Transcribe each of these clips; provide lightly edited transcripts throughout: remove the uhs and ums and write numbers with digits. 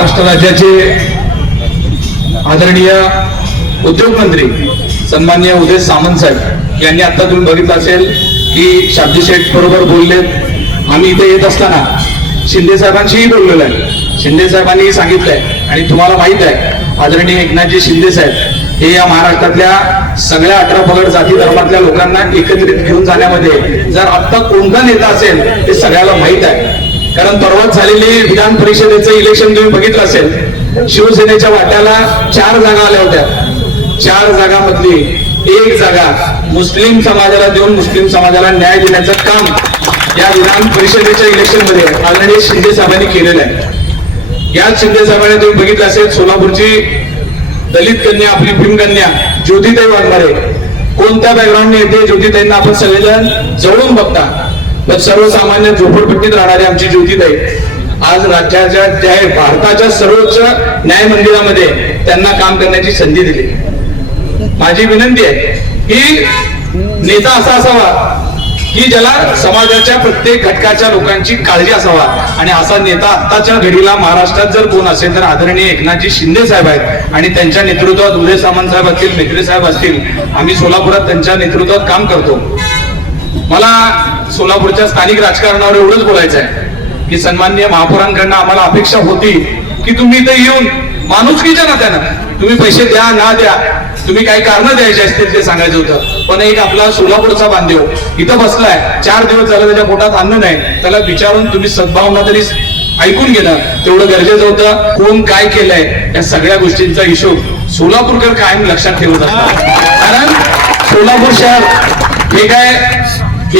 महाराष्ट्र राज्याचे आदरणीय उद्योगमंत्री सन्माननीय उदय सामंत साहेब यांनी आता तुम्ही बघितलं असेल की शाब्दी शेठ बरोबर बोललेत। आम्ही इथे येत असताना शिंदे साहेबांशीही बोललेलो आहे। शिंदे साहेबांनी सांगितलंय आणि तुम्हाला माहित आहे आदरणीय एकनाथजी शिंदे साहेब हे या महाराष्ट्रातल्या सगळ्या 18 पगड जाती धर्मातल्या लोकांना एकत्रित घेऊन जाण्यामध्ये जर आता कोणता नेता असेल ते सगळ्याला माहित आहे। कारण परवाच झालेले विधान परिषदेचं इलेक्शन तुम्ही बघितलं असेल, शिवसेनेच्या वाट्याला 4 जागा आल्या होत्या। 4 जागांमधली 1 जागा मुस्लिम समाजाला देऊन मुस्लिम समाजाला न्याय देण्याचं काम या विधान परिषदेच्या इलेक्शन मध्ये आदरणीय शिंदे साहेबांनी केलेलं आहे। याच शिंदे साहेबांनी तुम्ही बघितलं असेल सोलापूरची दलित कन्या आपली भीमकन्या ज्योतिताई वाघमारे कोणत्या बॅकग्राऊंडने येते ज्योतिताईंना आपण सगळेजण जवळून बघता, पण सर्वसामान्य झोपडपट्टीत राहणारी आमची ज्योतिताई आज राज्याच्या भारताच्या सर्वोच्च न्याय मंदिरामध्ये त्यांना काम करण्याची संधी दिली। माझी विनंती आहे की नेता असा असावा की ज्याला समाजाच्या प्रत्येक घटकाच्या लोकांची काळजी असावा, आणि असा नेता आताच्या घडीला महाराष्ट्रात जर कोण असेल तर आदरणीय एकनाथजी शिंदे साहेब आहेत। आणि त्यांच्या नेतृत्वात उदय सामंत साहेब असतील, मेत्रे साहेब असतील, आम्ही सोलापुरात त्यांच्या नेतृत्वात काम करतो। मला सोलापूरच्या स्थानिक राजकारणावर एवढंच बोलायचं आहे की सन्माननीय महापौरांकडनं आम्हाला अपेक्षा होती की तुम्ही इथे येऊन माणुसकीच्या नात्यानं तुम्ही पैसे द्या ना द्या, तुम्ही काही कारण द्यायचे असतील ते सांगायचं होतं। पण एक आपला सोलापूरचा बांधव इथं बसलाय, 4 दिवस झालं त्याच्या पोटात अन्न नाही, त्याला विचारून तुम्ही सद्भावना तरी ऐकून घेणं तेवढं गरजेचं होतं। कोण काय केलंय या सगळ्या गोष्टींचा हिशोब सोलापूरकर कायम लक्षात ठेवत असतात। कारण सोलापूर शहर हे काय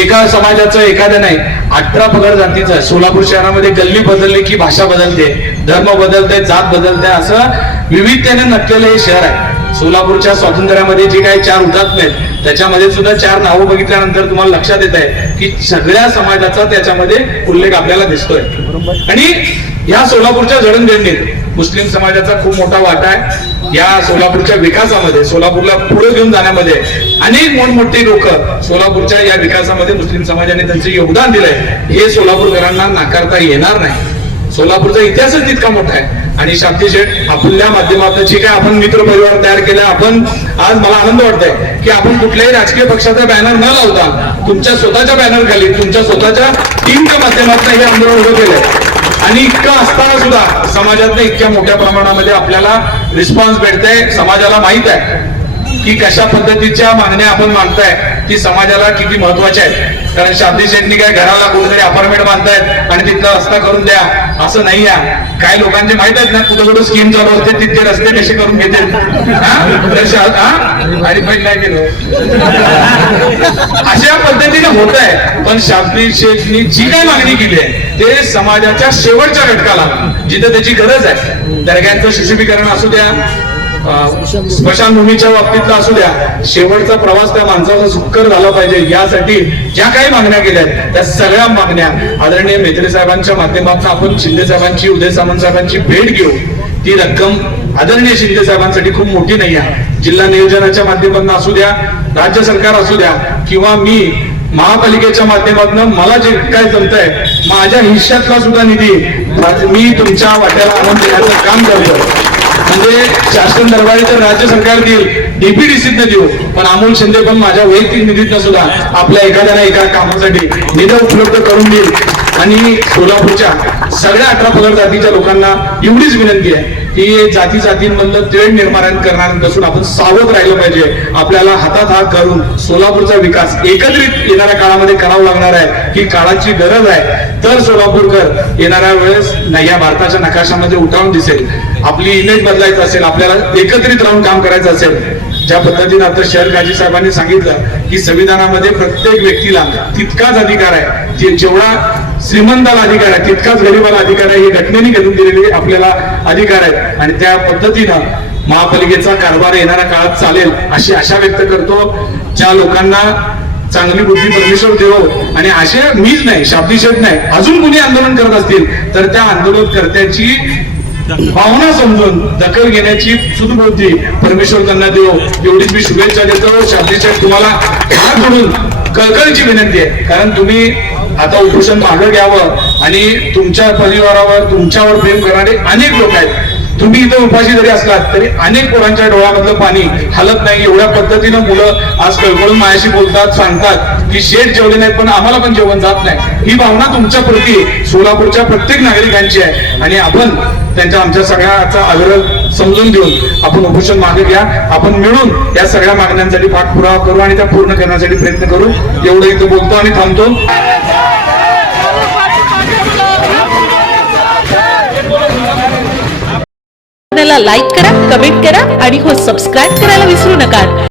एका समाजाचं एखादं नाही, 18 पगड जातीचं आहे। सोलापूर शहरामध्ये गल्ली बदलली की भाषा बदलते, धर्म बदलते, जात बदलते, असं विविधतेने नटलेलं हे शहर आहे। सोलापूरच्या स्वातंत्र्यामध्ये जे काही 4 हुतात्मे आहेत त्याच्यामध्ये सुद्धा 4 नावं बघितल्यानंतर तुम्हाला लक्षात येत आहे की सगळ्या समाजाचा त्याच्यामध्ये उल्लेख आपल्याला दिसतोय। आणि या सोलापूरच्या जडणघडणीत मुस्लिम समाजाचा खूप मोठा वाटा आहे। या सोलापूरच्या विकासामध्ये, सोलापूरला पुढे घेऊन जाण्यामध्ये अनेक मोठमोठी लोक सोलापूरच्या या विकासामध्ये मुस्लिम समाजाने त्यांचे योगदान दिलंय, हे सोलापूरकरांना नाकारता येणार नाही। सोलापूरचा इतिहासच तितका मोठा आहे। आणि शाब्दी शेठ आपल्या माध्यमातून जे काय आपण मित्र परिवार तयार केला, आपण आज मला आनंद वाटतोय की आपण कुठल्याही राजकीय पक्षाचा बॅनर न लावता तुमच्या स्वतःच्या बॅनर खाली तुमच्या स्वतःच्या टीमच्या माध्यमातून हे आंदोलन उभं केलंय। आणि इतकं असताना सुद्धा समाजातनं इतक्या मोठ्या प्रमाणामध्ये आपल्याला रिस्पॉन्स भेटतंय। समाजाला माहित आहे की कशा पद्धतीच्या मागण्या आपण मांडताय की समाजाला किती महत्वाच्या आहेत। कारण शाब्दी शेठनी काय घराला कुठेतरी अपार्टमेंट बांधतायत आणि तिथला रस्ता करून द्या असं नाही आहे। काय लोकांचे माहित आहेत ना कुठं कुठं स्कीम चालू असते, तिथे रस्ते कसे करून घेतील आणि पण नाही केलं अशा पद्धतीने होत आहे। पण शाब्दी शेठनी जी काही मागणी केली आहे ते समाजाच्या शेवटच्या घटकाला जिथे त्याची गरज आहे, दर्ग्यांचं सुशोभीकरण असू द्या, स्मशानभूमीच्या बाबतीतला असू द्या, शेवटचा प्रवास त्या माणसाचा सुखकर झाला पाहिजे यासाठी ज्या काही मागण्या केल्या आहेत त्या सगळ्या मागण्या आदरणीय मेत्रे साहेबांच्या माध्यमातून आपण शिंदे साहेबांची, उदय सामंत साहेबांची भेट घेऊ। ती रक्कम आदरणीय शिंदे साहेबांसाठी खूप मोठी नाही आहे। जिल्हा नियोजनाच्या माध्यमातून असू द्या, राज्य सरकार असू द्या, किंवा मी महापालिकेच्या माध्यमातून मला जे काय जमतंय माझ्या हिश्श्यातला सुद्धा निधी मी तुमच्या वाट्याला आणून देण्याचं काम करतो। म्हणजे शासन दरबारी तर राज्य सरकार देईल, डीपीडीसीतनं देऊ, पण अमोल शिंदे पण माझ्या वैयक्तिक निधीतनं सुद्धा आपल्या एखाद्या ना एका कामासाठी निधी उपलब्ध करून देईल। आणि सोलापूरच्या सगळ्या 18 पगड जातीच्या लोकांना एवढीच विनंती आहे की जातीमधलं तेढ निर्माण करण्यापासून आपण सावध राहिलं पाहिजे। आपल्याला हातात हात घालून सोलापूरचा विकास एकत्रित येणाऱ्या काळामध्ये करावा लागणार आहे, ही काळाची गरज आहे। तर सोलापूरकर येणाऱ्या वेळेस या भारताच्या नकाशामध्ये उठावून दिसेल। आपली इमेज बदलायचं असेल, आपल्याला एकत्रित राहून काम करायचं असेल, ज्या पद्धतीने आता शहर काजी साहेबांनी सांगितलं की संविधानामध्ये प्रत्येक व्यक्तीला तितकाच अधिकार आहे, जेवढा श्रीमंताला अधिकार आहे तितकाच गरिबाला अधिकार आहे, हे घटनेने घडून दिलेले आपल्याला अधिकार आहेत। आणि त्या पद्धतीनं महापालिकेचा कारभार येणाऱ्या काळात चालेल अशी आशा व्यक्त करतो। ज्या लोकांना चांगली बुद्धी परमेश्वर देव, आणि असे मीच नाही, शाब्दी शेठ नाही, अजून कुणी आंदोलन करत असतील तर त्या आंदोलनकर्त्याची भावना समजून दखल घेण्याची सुदबुद्धी परमेश्वर त्यांना देव, एवढीच मी शुभेच्छा देतो। शाब्दी शेठ तुम्हाला हात जोडून कळकळीची विनंती आहे, कारण तुम्ही आता उपोषण मागं घ्यावं आणि तुमच्या परिवारावर तुमच्यावर प्रेम करणारे अनेक लोक आहेत. तुम्ही इथं उपाशी जरी असलात तरी अनेक पोरांच्या डोळ्यामधलं पाणी हलत नाही. एवढ्या पद्धतीनं मुलं आज कळकळून माझ्याशी बोलतात, सांगतात की शेठ जेवले नाहीत पण आम्हाला पण जेवण जात नाही. ही भावना तुमच्या प्रती सोलापूरच्या प्रत्येक नागरिकांची आहे आणि आपण त्यांच्या आमच्या सगळ्याचा आग्रह समजून घेऊन आपण उपोषण मागे घ्या. आपण मिळून या सगळ्या मागण्यांसाठी पाठपुरावा करू आणि त्या पूर्ण करण्यासाठी प्रयत्न करू. एवढं इथं बोलतो आणि थांबतो. लाईक करा, कमेंट करा आणि हो सबस्क्राईब करायला विसरू नका.